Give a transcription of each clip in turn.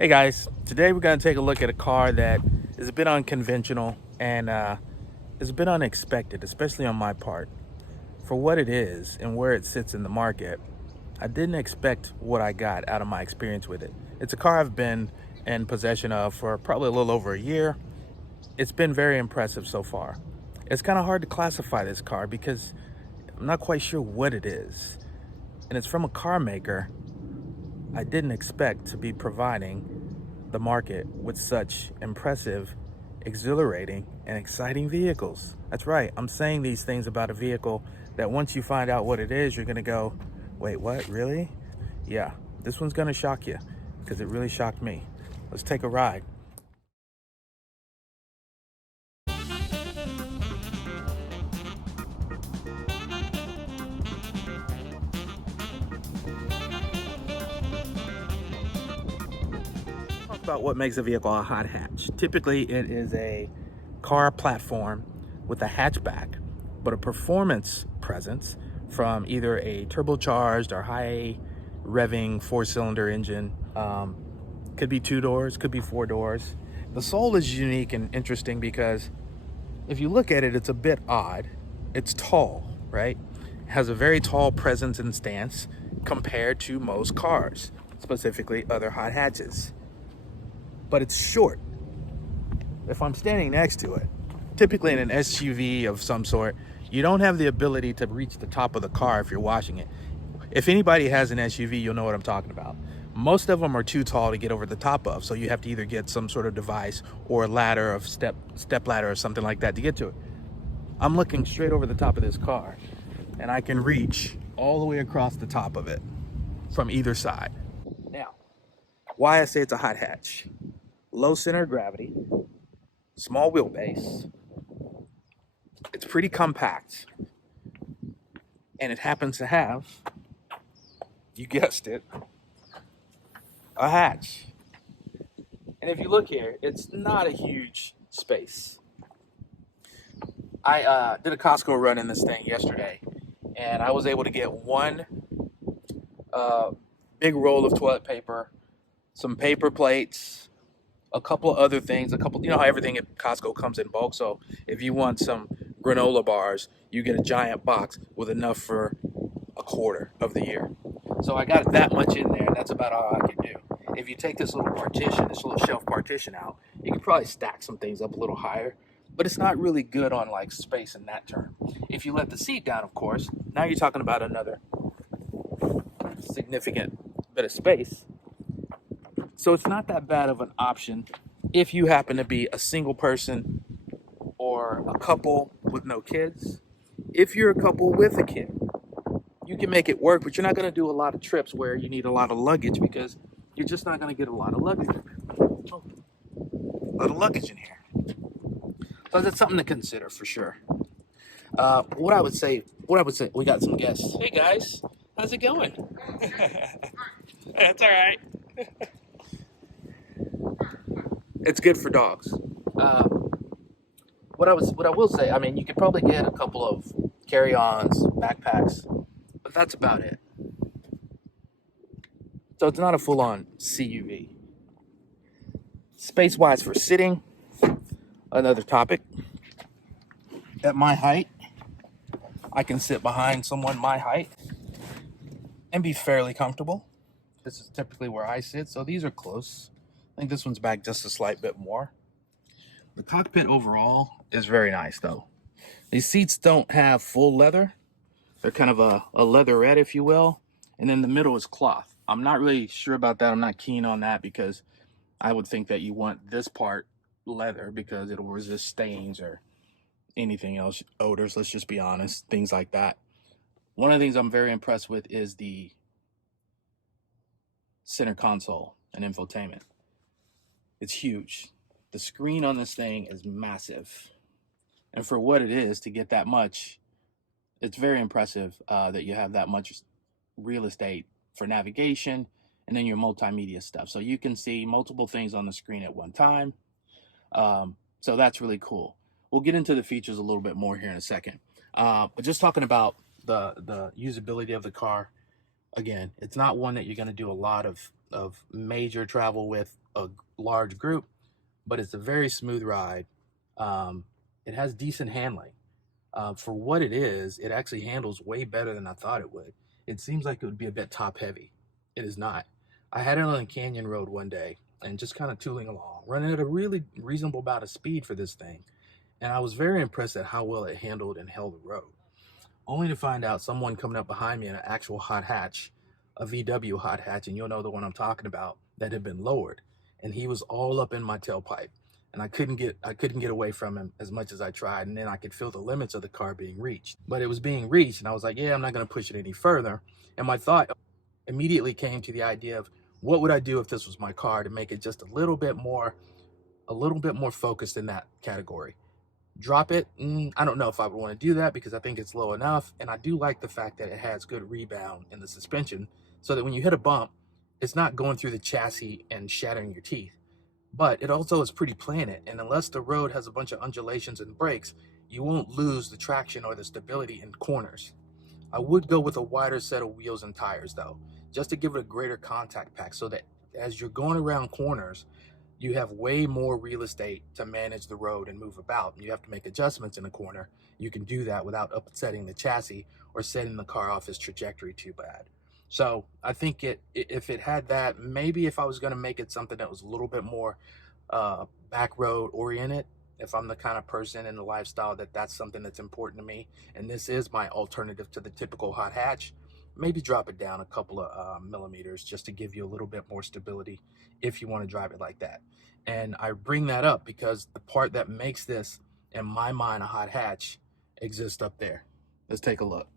Hey guys, today we're going to take a look at a car that is a bit unconventional and is a bit unexpected, especially on my part. For what it is and where it sits in the market, I didn't expect what I got out of my experience with it. It's a car I've been in possession of for probably a little over a year. It's been very impressive so far. It's kind of hard to classify this car because I'm not quite sure what it is. And it's from a car maker I didn't expect to be providing the market with such impressive, exhilarating, and exciting vehicles. That's right, I'm saying these things about a vehicle that once you find out what it is, you're gonna go, wait, what, really? Yeah, this one's gonna shock you because it really shocked me. Let's take a ride. Talk about what makes a vehicle a hot hatch. Typically, it is a car platform with a hatchback, but a performance presence from either a turbocharged or high revving four-cylinder engine. Could be two doors, could be four doors. The Soul is unique and interesting because if you look at it, it's a bit odd. It's tall, right? It has a very tall presence and stance compared to most cars, specifically other hot hatches. But it's short. If I'm standing next to it, typically in an SUV of some sort, you don't have the ability to reach the top of the car if you're washing it. If anybody has an SUV, you'll know what I'm talking about. Most of them are too tall to get over the top of, so you have to either get some sort of device or a ladder of step ladder or something like that to get to it. I'm looking straight over the top of this car, and I can reach all the way across the top of it from either side. Now, why I say it's a hot hatch: low center of gravity, small wheelbase, it's pretty compact, and it happens to have, you guessed it, a hatch. And if you look here, it's not a huge space. I did a Costco run in this thing yesterday, and I was able to get one uh, big roll of toilet paper, some paper plates, a couple of other things, you know how everything at Costco comes in bulk. So if you want some granola bars, you get a giant box with enough for a quarter of the year. So I got that much in there, and that's about all I can do. If you take this little partition, this little shelf partition out, you can probably stack some things up a little higher, but it's not really good on like space in that term. If you let the seat down, of course, now you're talking about another significant bit of space. So it's not that bad of an option if you happen to be a single person or a couple with no kids. If you're a couple with a kid, you can make it work, but you're not going to do a lot of trips where you need a lot of luggage because you're just not going to get a lot of luggage. Oh, a lot of luggage in here. So that's something to consider for sure. What I would say, we got some guests. Hey guys, how's it going? That's all right. It's good for dogs. Uh, what I will say, I mean, you could probably get a couple of carry-ons, backpacks, but that's about it. So it's not a full-on CUV. Space-wise for sitting, another topic. At my height, I can sit behind someone my height and be fairly comfortable. This is typically where I sit, so these are close. I think this one's back just a slight bit more. The cockpit overall is very nice, though. These seats don't have full leather. They're kind of a leatherette, if you will. And then the middle is cloth. I'm not really sure about that. I'm not keen on that because I would think that you want this part leather because it'll resist stains or anything else, odors, let's just be honest, things like that. One of the things I'm very impressed with is the center console and infotainment. It's huge. The screen on this thing is massive. And for what it is, to get that much, it's very impressive that you have that much real estate for navigation and then your multimedia stuff. So you can see multiple things on the screen at one time. So that's really cool. We'll get into the features a little bit more here in a second. But just talking about the usability of the car, again, it's not one that you're going to do a lot of of major travel with a large group, but it's a very smooth ride. It has decent handling. For what it is, it actually handles way better than I thought it would. It seems like it would be a bit top heavy. It is not. I had it on a canyon road one day and just kind of tooling along, running at a really reasonable amount of speed for this thing. And I was very impressed at how well it handled and held the road. Only to find out someone coming up behind me in an actual hot hatch, a VW hot hatch, and you'll know the one I'm talking about, that had been lowered. And he was all up in my tailpipe. And I couldn't get away from him as much as I tried, and then I could feel the limits of the car being reached. But it was being reached, and I was like, yeah, I'm not gonna push it any further. And my thought immediately came to the idea of what would I do if this was my car to make it just a little bit more focused in that category. Drop it, I don't know if I would want to do that because I think it's low enough, and I do like the fact that it has good rebound in the suspension so that when you hit a bump, it's not going through the chassis and shattering your teeth. But it also is pretty planet, and unless the road has a bunch of undulations and brakes, you won't lose the traction or the stability in corners. I would go with a wider set of wheels and tires though, just to give it a greater contact pack so that as you're going around corners, you have way more real estate to manage the road and move about. And you have to make adjustments in a corner. You can do that without upsetting the chassis or setting the car off its trajectory too bad. So I think if it had that, maybe if I was going to make it something that was a little bit more back road oriented, if I'm the kind of person in the lifestyle that's something that's important to me, and this is my alternative to the typical hot hatch, maybe drop it down a couple of millimeters just to give you a little bit more stability if you want to drive it like that. And I bring that up because the part that makes this, in my mind, a hot hatch exists up there. Let's take a look.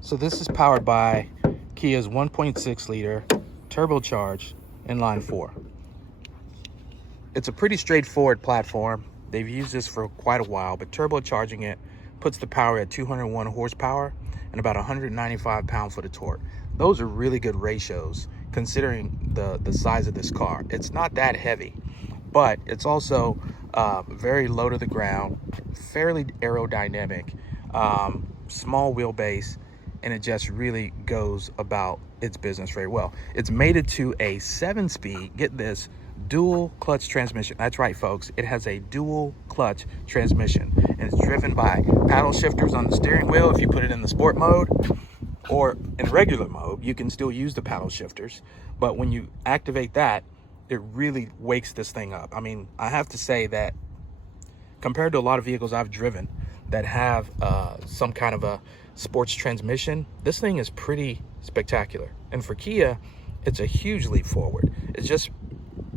So this is powered by Kia's 1.6 liter turbocharged inline four. It's a pretty straightforward platform. They've used this for quite a while, but turbocharging it puts the power at 201 horsepower and about 195 pound-foot of torque. Those are really good ratios considering the size of this car. It's not that heavy, but it's also very low to the ground, fairly aerodynamic, small wheelbase, and it just really goes about its business very well. It's mated to a 7-speed, get this, dual clutch transmission. That's right, folks. It has a dual clutch transmission, and it's driven by paddle shifters on the steering wheel. If you put it in the sport mode or in regular mode, you can still use the paddle shifters. But when you activate that, it really wakes this thing up. I mean, I have to say that compared to a lot of vehicles I've driven that have some kind of a sports transmission, this thing is pretty spectacular. And for Kia, it's a huge leap forward. It just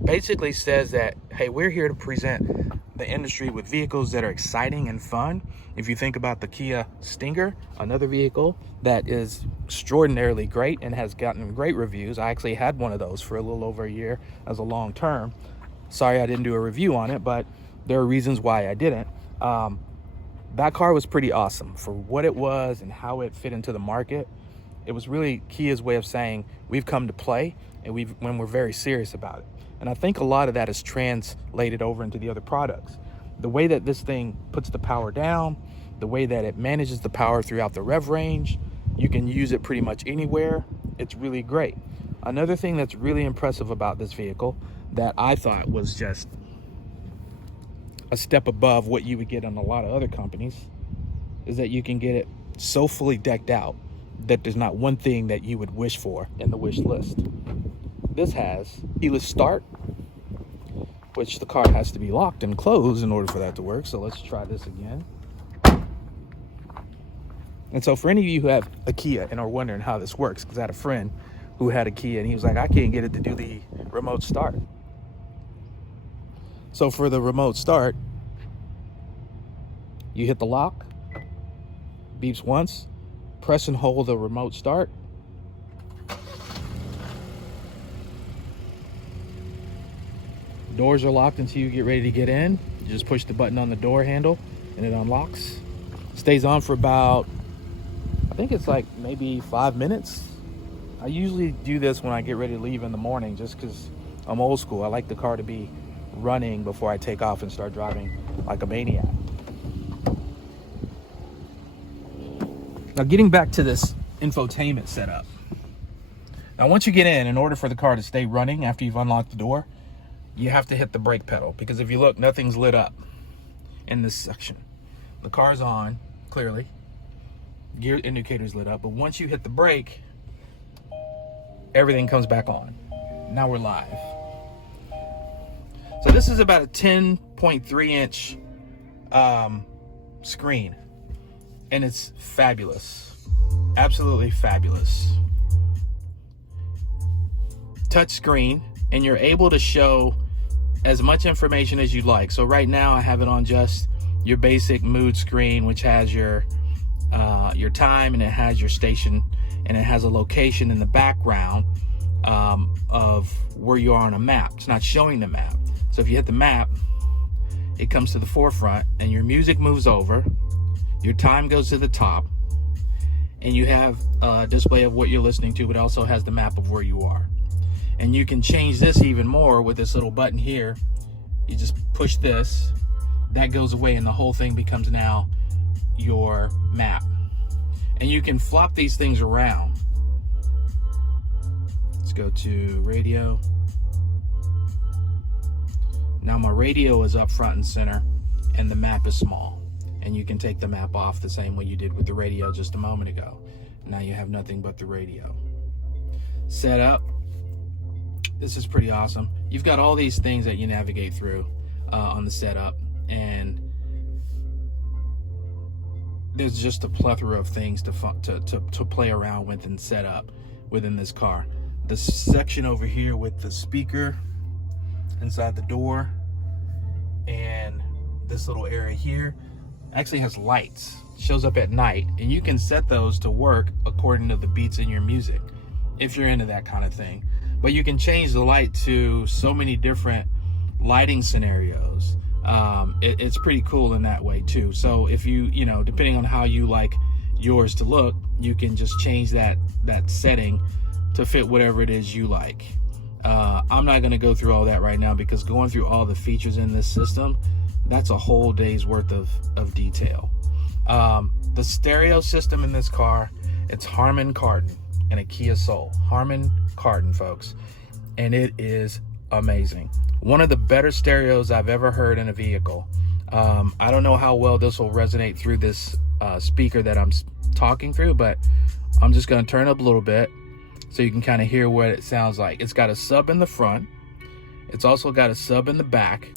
basically says that, hey, we're here to present the industry with vehicles that are exciting and fun. If you think about the Kia Stinger, another vehicle that is extraordinarily great and has gotten great reviews. I actually had one of those for a little over a year as a long term. Sorry I didn't do a review on it, but there are reasons why I didn't. That car was pretty awesome for what it was and how it fit into the market. It was really Kia's way of saying we've come to play, and when we're very serious about it. And I think a lot of that is translated over into the other products. The way that this thing puts the power down, the way that it manages the power throughout the rev range, you can use it pretty much anywhere. It's really great. Another thing that's really impressive about this vehicle that I thought was just a step above what you would get on a lot of other companies is that you can get it so fully decked out that there's not one thing that you would wish for in the wish list. This has keyless start, which the car has to be locked and closed in order for that to work. So let's try this again. And so for any of you who have a Kia and are wondering how this works, because I had a friend who had a Kia and he was like, I can't get it to do the remote start. So for the remote start, you hit the lock, beeps once, press and hold the remote start. Doors are locked until you get ready to get in. You just push the button on the door handle and it unlocks. Stays on for about, I think it's like maybe 5 minutes. I usually do this when I get ready to leave in the morning just because I'm old school. I like the car to be running before I take off and start driving like a maniac. Now getting back to this infotainment setup. Now, once you get in order for the car to stay running after you've unlocked the door, you have to hit the brake pedal, because if you look, nothing's lit up in this section. The car's on, clearly. Gear indicator's lit up, but once you hit the brake, everything comes back on. Now we're live. So this is about a 10.3 inch screen, and it's fabulous. Absolutely fabulous. Touch screen, and you're able to show as much information as you'd like. So right now I have it on just your basic mood screen, which has your time, and it has your station, and it has a location in the background of where you are on a map. It's not showing the map. So if you hit the map, it comes to the forefront, and your music moves over, your time goes to the top, and you have a display of what you're listening to, but also has the map of where you are. And you can change this even more with this little button here. You just push this, that goes away, and the whole thing becomes now your map. And you can flop these things around. Let's go to radio. Now my radio is up front and center, and the map is small. And you can take the map off the same way you did with the radio just a moment ago. Now you have nothing but the radio. Setup. This is pretty awesome. You've got all these things that you navigate through on the setup, and there's just a plethora of things to play around with and set up within this car. The section over here with the speaker inside the door, and this little area here actually has lights. It shows up at night, and you can set those to work according to the beats in your music if you're into that kind of thing. But you can change the light to so many different lighting scenarios. It's pretty cool in that way too. So if you depending on how you like yours to look, you can just change that setting to fit whatever it is you like. I'm not going to go through all that right now, because going through all the features in this system, that's a whole day's worth of detail. The stereo system in this car, it's Harman Kardon and a Kia Soul. Harman Kardon, folks, and it is amazing. One of the better stereos I've ever heard in a vehicle. I don't know how well this will resonate through this speaker that I'm talking through, but I'm just going to turn up a little bit so you can kind of hear what it sounds like. It's got a sub in the front. It's also got a sub in the back.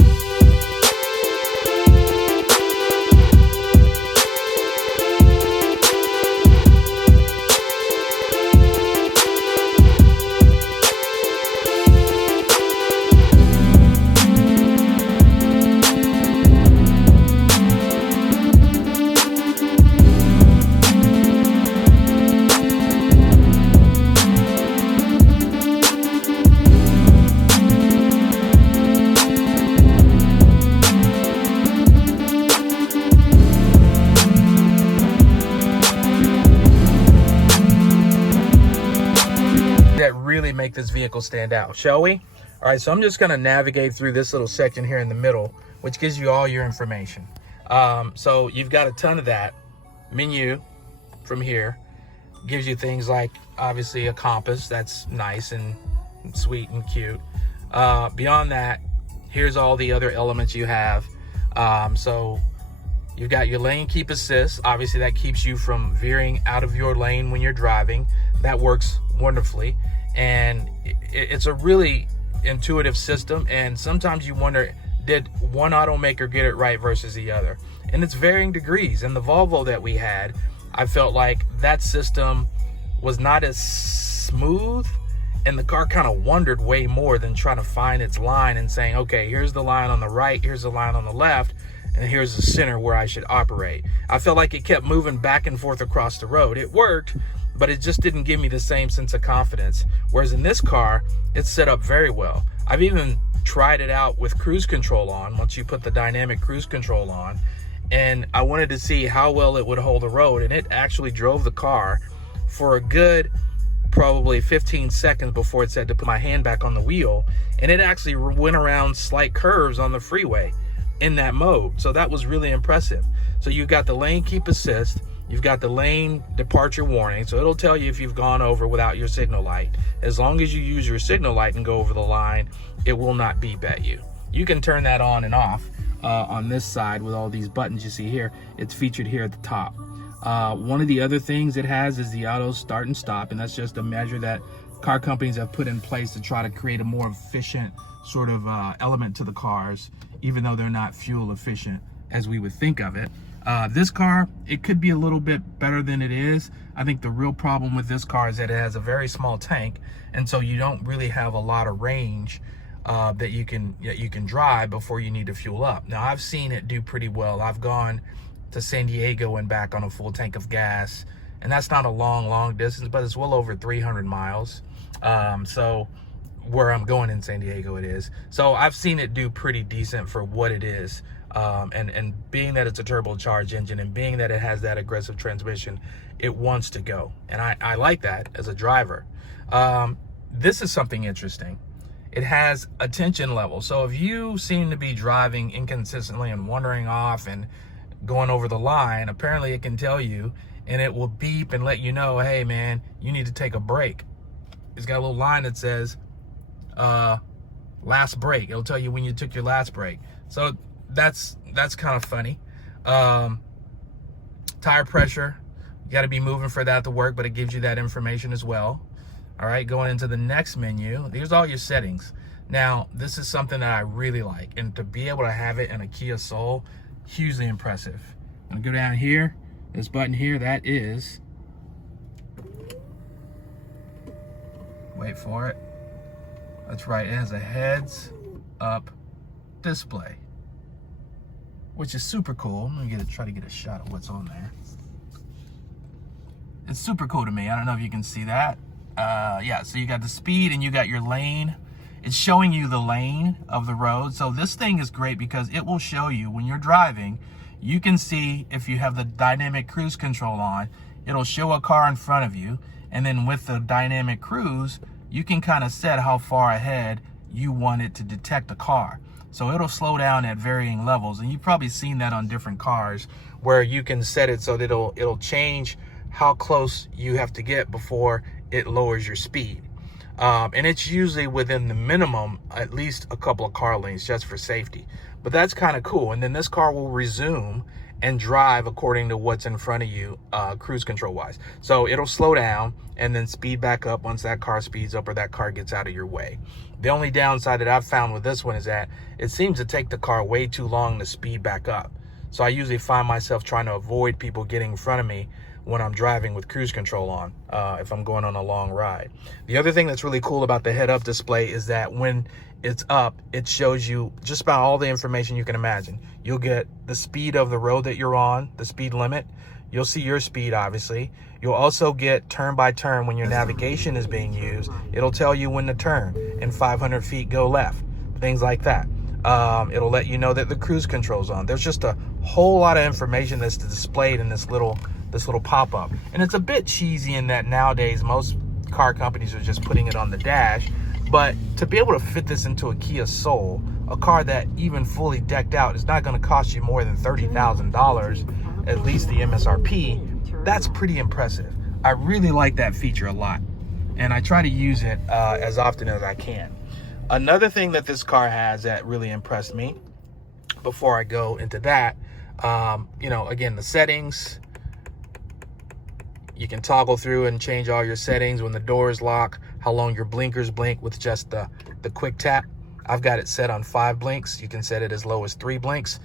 That really make this vehicle stand out, shall we? All right, so I'm just going to navigate through this little section here in the middle, which gives you all your information. So you've got a ton of that. Menu from here gives you things like, obviously, a compass. That's nice and sweet and cute. Beyond that, here's all the other elements you have. So you've got your lane keep assist. Obviously, that keeps you from veering out of your lane when you're driving. That works wonderfully, and it's a really intuitive system. And sometimes you wonder, did one automaker get it right versus the other? And it's varying degrees. And the Volvo that we had, I felt like that system was not as smooth, and the car kind of wondered way more than trying to find its line and saying, okay, here's the line on the right, here's the line on the left, and here's the center where I should operate. I felt like it kept moving back and forth across the road. It worked, but it just didn't give me the same sense of confidence. Whereas in this car, it's set up very well. I've even tried it out with cruise control on, once you put the dynamic cruise control on, and I wanted to see how well it would hold the road, and it actually drove the car for a good probably 15 seconds before it said to put my hand back on the wheel, and it actually went around slight curves on the freeway in that mode. So that was really impressive. So you got the lane keep assist, You've got the lane departure warning, so it'll tell you if you've gone over without your signal light. As long as you use your signal light and go over the line, it will not beep at you. You can turn that on and off on this side with all these buttons you see here. It's featured here at the top. One of the other things it has is the auto start and stop, and that's just a measure that car companies have put in place to try to create a more efficient sort of element to the cars, even though they're not fuel efficient as we would think of it. This car, it could be a little bit better than it is. I think the real problem with this car is that it has a very small tank, and so you don't really have a lot of range that you can drive before you need to fuel up. Now, I've seen it do pretty well. I've gone to San Diego and back on a full tank of gas, and that's not a long distance, but it's well over 300 miles. So where I'm going in San Diego, it is. So I've seen it do pretty decent for what it is. And being that it's a turbocharged engine and being that it has that aggressive transmission, it wants to go. And I like that as a driver. This is something interesting. It has attention level. So if you seem to be driving inconsistently and wandering off and going over the line, apparently it can tell you, and it will beep and let you know, hey man, you need to take a break. It's got a little line that says, last break. It'll tell you when you took your last break. So that's kind of funny. Tire pressure, you got to be moving for that to work, but it gives you that information as well. All right, going into the next menu, here's all your settings. Now, this is something that I really like, and to be able to have it in a Kia Soul, hugely impressive. I'm gonna go down here, this button here, that is, wait for it. That's right, it has a heads up display, which is super cool. I'm gonna try to get a shot of what's on there. It's super cool to me. I don't know if you can see that. Yeah, so you got the speed and you got your lane. It's showing you the lane of the road. So this thing is great because it will show you when you're driving. You can see if you have the dynamic cruise control on, it'll show a car in front of you. And then with the dynamic cruise, you can kind of set how far ahead you want it to detect a car. So it'll slow down at varying levels. And you've probably seen that on different cars where you can set it so that it'll change how close you have to get before it lowers your speed. And it's usually within the minimum, at least a couple of car lengths just for safety. But that's kind of cool. And then this car will resume and drive according to what's in front of you, cruise control wise. So it'll slow down and then speed back up once that car speeds up or that car gets out of your way. The only downside that I've found with this one is that it seems to take the car way too long to speed back up. So I usually find myself trying to avoid people getting in front of me when I'm driving with cruise control on, if I'm going on a long ride. The other thing that's really cool about the head-up display is that when it's up, it shows you just about all the information you can imagine. You'll get the speed of the road that you're on, the speed limit. You'll see your speed, obviously. You'll also get turn by turn when your navigation is being used. It'll tell you when to turn and 500 feet go left, things like that. It'll let you know that the cruise control's on. There's just a whole lot of information that's displayed in this little pop-up. And it's a bit cheesy in that nowadays most car companies are just putting it on the dash. But to be able to fit this into a Kia Soul, a car that even fully decked out is not going to cost you more than $30,000, at least the MSRP, that's pretty impressive. I really like that feature a lot, and I try to use it as often as I can. Another thing that this car has that really impressed me, before I go into that, again, the settings. You can toggle through and change all your settings when the doors lock, how long your blinkers blink with just the quick tap. I've got it set on 5 blinks. You can set it as low as 3 blinks.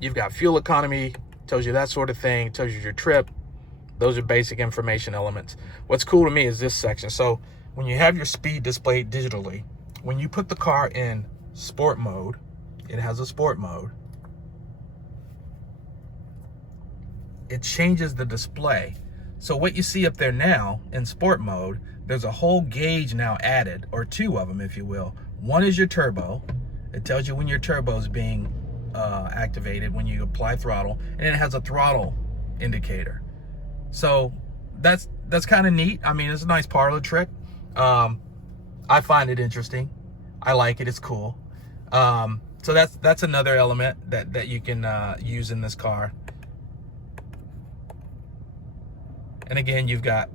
You've got fuel economy, tells you that sort of thing, tells you your trip. Those are basic information elements. What's cool to me is this section. So when you have your speed displayed digitally, when you put the car in sport mode, it has a sport mode, it changes the display. So what you see up there now in sport mode, there's a whole gauge now added, or 2 of them, if you will. One is your turbo. It tells you when your turbo is being activated when you apply throttle, and it has a throttle indicator. So that's kind of neat. I mean, it's a nice parlor trick. I find it interesting. I like it. It's cool. So that's another element that you can use in this car. And again, you've got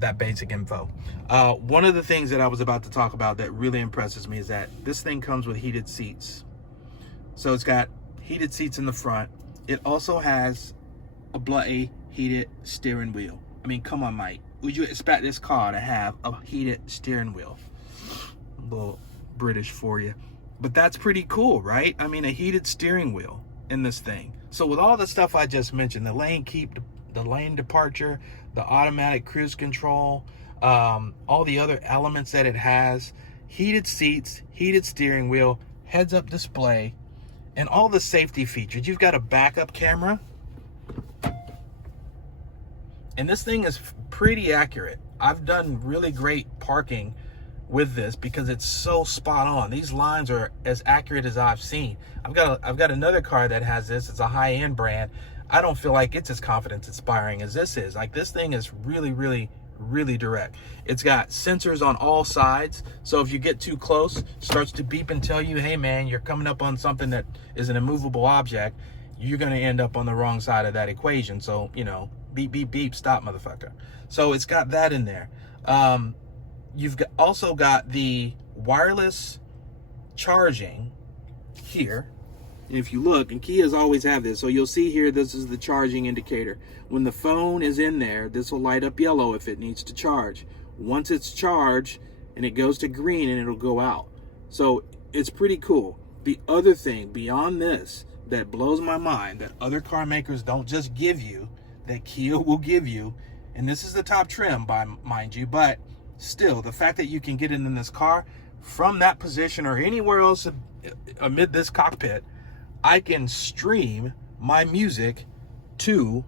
that basic info. One of the things that I was about to talk about that really impresses me is that this thing comes with heated seats. So it's got heated seats in the front. It also has a bloody heated steering wheel. I mean, come on, Mike. Would you expect this car to have a heated steering wheel? A little British for you. But that's pretty cool, right? I mean, a heated steering wheel in this thing. So with all the stuff I just mentioned, the lane keep, the lane departure, the automatic cruise control, all the other elements that it has, heated seats, heated steering wheel, heads-up display, and all the safety features. You've got a backup camera. And this thing is pretty accurate. I've done really great parking with this because it's so spot on. These lines are as accurate as I've seen. I've got another car that has this. It's a high-end brand. I don't feel like it's as confidence inspiring as this is. Like, this thing is really, really, really direct. It's got sensors on all sides. So if you get too close, it starts to beep and tell you, hey man, you're coming up on something that is an immovable object. You're gonna end up on the wrong side of that equation. So, you know, beep, beep, beep, stop, motherfucker. So it's got that in there. You've also got the wireless charging here. If you look, and Kias always have this, so you'll see here, this is the charging indicator. When the phone is in there, this will light up yellow if it needs to charge. Once it's charged, and it goes to green, and it'll go out. So it's pretty cool. The other thing beyond this that blows my mind, that other car makers don't just give you, that Kia will give you, and this is the top trim, mind you, but still, the fact that you can get it in this car from that position or anywhere else amid this cockpit, I can stream my music to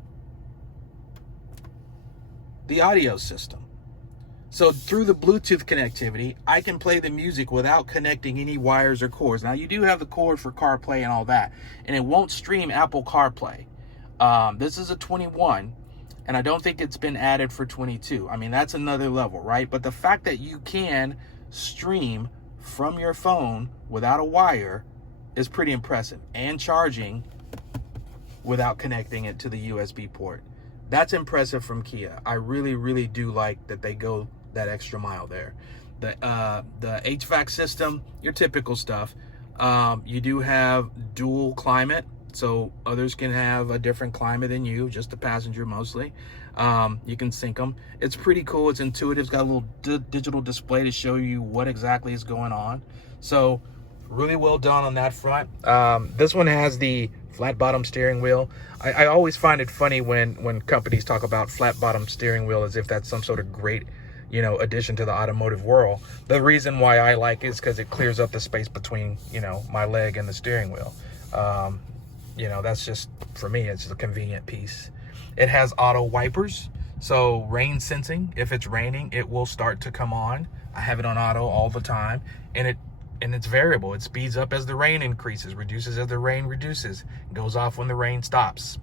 the audio system. So through the Bluetooth connectivity, I can play the music without connecting any wires or cords. Now, you do have the cord for CarPlay and all that, and it won't stream Apple CarPlay. This is a 21, and I don't think it's been added for 22. I mean, that's another level, right? But the fact that you can stream from your phone without a wire is pretty impressive, and charging without connecting it to the USB port. That's impressive from Kia. I really, really do like that they go that extra mile there. The HVAC system, your typical stuff. You do have dual climate, so others can have a different climate than you, just the passenger mostly. You can sync them. It's pretty cool. It's intuitive. It's got a little digital display to show you what exactly is going on. So really well done on that front. This one has the flat bottom steering wheel. I always find it funny when companies talk about flat bottom steering wheel as if that's some sort of great, you know, addition to the automotive world. The reason why I like it is because it clears up the space between, you know, my leg and the steering wheel. You know, that's just, for me, it's just a convenient piece. It has auto wipers, so rain sensing. If it's raining, it will start to come on. I have it on auto all the time, and it's variable. It speeds up as the rain increases, reduces as the rain reduces, goes off when the rain stops.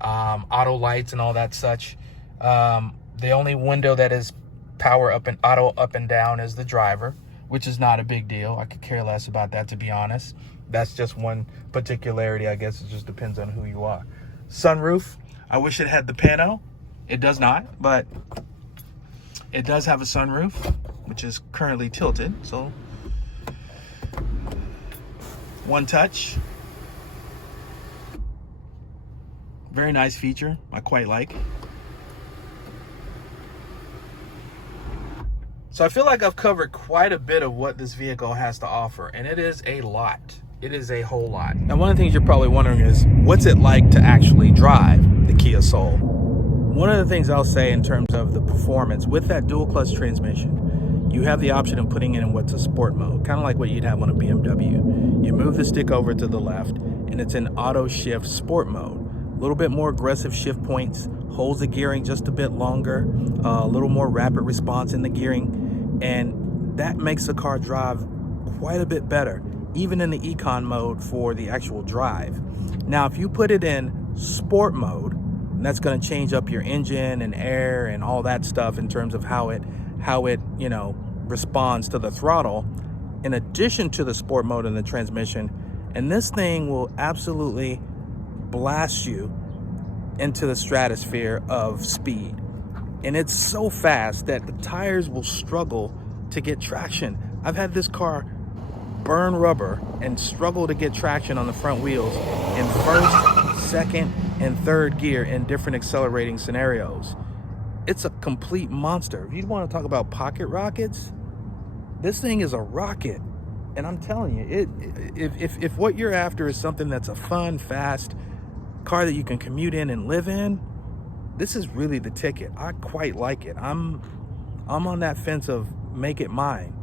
Auto lights and all that such. The only window that is power up and auto up and down is the driver, which is not a big deal. I could care less about that, to be honest. That's just one particularity, I guess. It just depends on who you are. Sunroof, I wish it had the pano. It does not, but it does have a sunroof, which is currently tilted, so one touch. Very nice feature, I quite like. So I feel like I've covered quite a bit of what this vehicle has to offer, and it is a lot. It is a whole lot. Now, one of the things you're probably wondering is, what's it like to actually drive the Kia Soul? One of the things I'll say in terms of the performance, with that dual clutch transmission, you have the option of putting it in what's a sport mode, kind of like what you'd have on a BMW. You move the stick over to the left, and it's in auto shift sport mode. A little bit more aggressive shift points, holds the gearing just a bit longer, a little more rapid response in the gearing, and that makes the car drive quite a bit better, even in the econ mode for the actual drive. Now, if you put it in sport mode, and that's going to change up your engine and air and all that stuff in terms of how it you know, responds to the throttle, in addition to the sport mode and the transmission, and this thing will absolutely blast you into the stratosphere of speed. And it's so fast that the tires will struggle to get traction. I've had this car burn rubber and struggle to get traction on the front wheels in first, second, and third gear in different accelerating scenarios. It's a complete monster. If you want to talk about pocket rockets, this thing is a rocket. And I'm telling you, if what you're after is something that's a fun, fast car that you can commute in and live in, this is really the ticket. I quite like it. I'm on that fence of make it mine.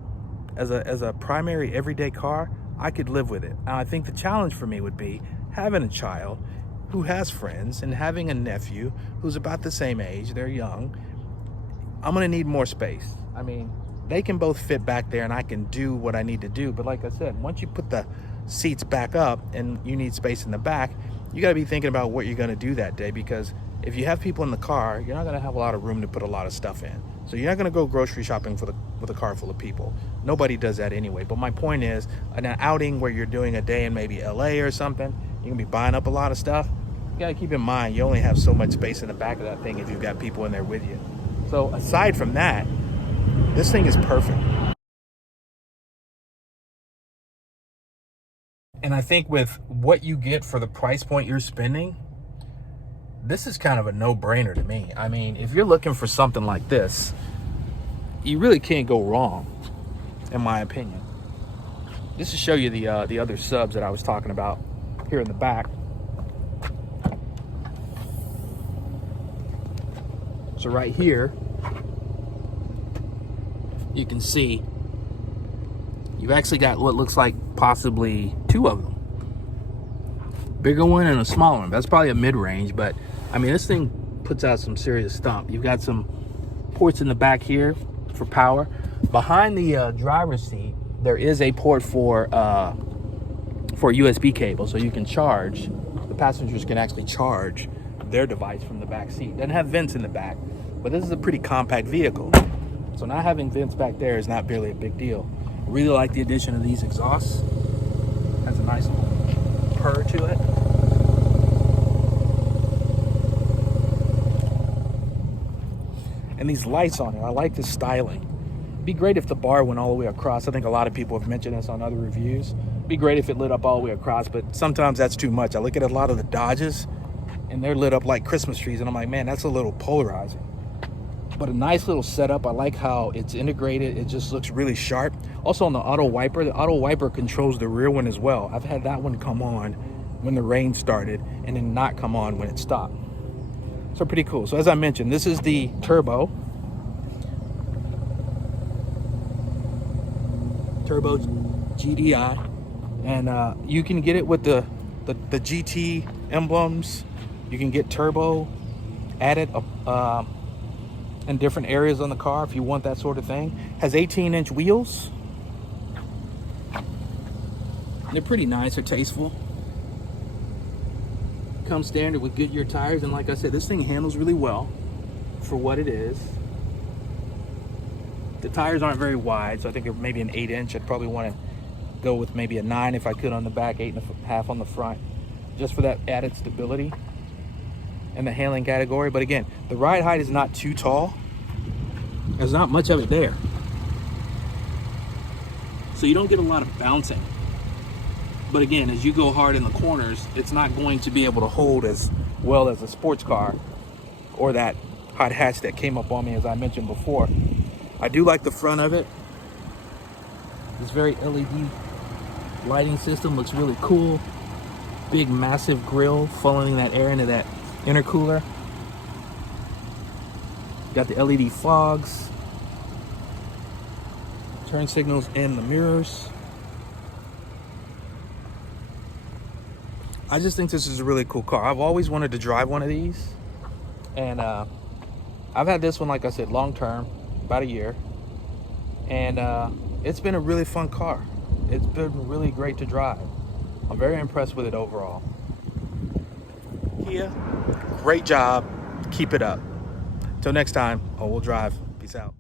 As a primary everyday car, I could live with it. Now, I think the challenge for me would be having a child who has friends and having a nephew who's about the same age, they're young. I'm gonna need more space. I mean, they can both fit back there and I can do what I need to do. But like I said, once you put the seats back up and you need space in the back, you gotta be thinking about what you're gonna do that day, because if you have people in the car, you're not gonna have a lot of room to put a lot of stuff in. So you're not gonna go grocery shopping with a car full of people. Nobody does that anyway. But my point is, an outing where you're doing a day in maybe LA or something, you're gonna be buying up a lot of stuff. You gotta keep in mind, you only have so much space in the back of that thing if you've got people in there with you. So aside from that, this thing is perfect. And I think with what you get for the price point you're spending, this is kind of a no-brainer to me. I mean, if you're looking for something like this, you really can't go wrong, in my opinion. Just to show you the other subs that I was talking about here in the back. So right here, you can see you've actually got what looks like possibly two of them. Bigger one and a smaller one. That's probably a mid-range, but I mean, this thing puts out some serious stomp. You've got some ports in the back here for power. Behind the driver's seat, there is a port for a USB cable, so you can charge. The passengers can actually charge their device from the back seat. Doesn't have vents in the back, but this is a pretty compact vehicle. So not having vents back there is not really a big deal. I really like the addition of these exhausts. Has a nice little purr to it. And these lights on it, I like the styling. It'd be great if the bar went all the way across. I think a lot of people have mentioned this on other reviews. It'd be great if it lit up all the way across, but sometimes that's too much. I look at a lot of the Dodges and they're lit up like Christmas trees, and I'm like, man, that's a little polarizing. But a nice little setup. I like how it's integrated. It just looks really sharp. Also on the auto wiper, controls the rear one as well. I've had that one come on when the rain started and then not come on when it stopped. So pretty cool. So as I mentioned, this is the turbo GDI, and you can get it with the GT emblems. You can get turbo added in different areas on the car if you want that sort of thing. Has 18-inch wheels. They're pretty nice. They're tasteful. Comes standard with Goodyear tires, and like I said, this thing handles really well for what it is. The tires aren't very wide, so I think they're maybe an 8-inch. I'd probably want to go with maybe a 9 if I could on the back, 8.5 on the front, just for that added stability in the handling category. But again, the ride height is not too tall. There's not much of it there, so you don't get a lot of bouncing. But again, as you go hard in the corners, it's not going to be able to hold as well as a sports car or that hot hatch that came up on me, as I mentioned before. I do like the front of it. This very LED lighting system looks really cool. Big, massive grille funneling that air into that intercooler. Got the LED fogs, turn signals in the mirrors. I just think this is a really cool car. I've always wanted to drive one of these, and I've had this one, like I said, long term, about a year, and it's been a really fun car. It's been really great to drive. I'm very impressed with it overall. Kia, great job. Keep it up. Till next time, we'll drive. Peace out.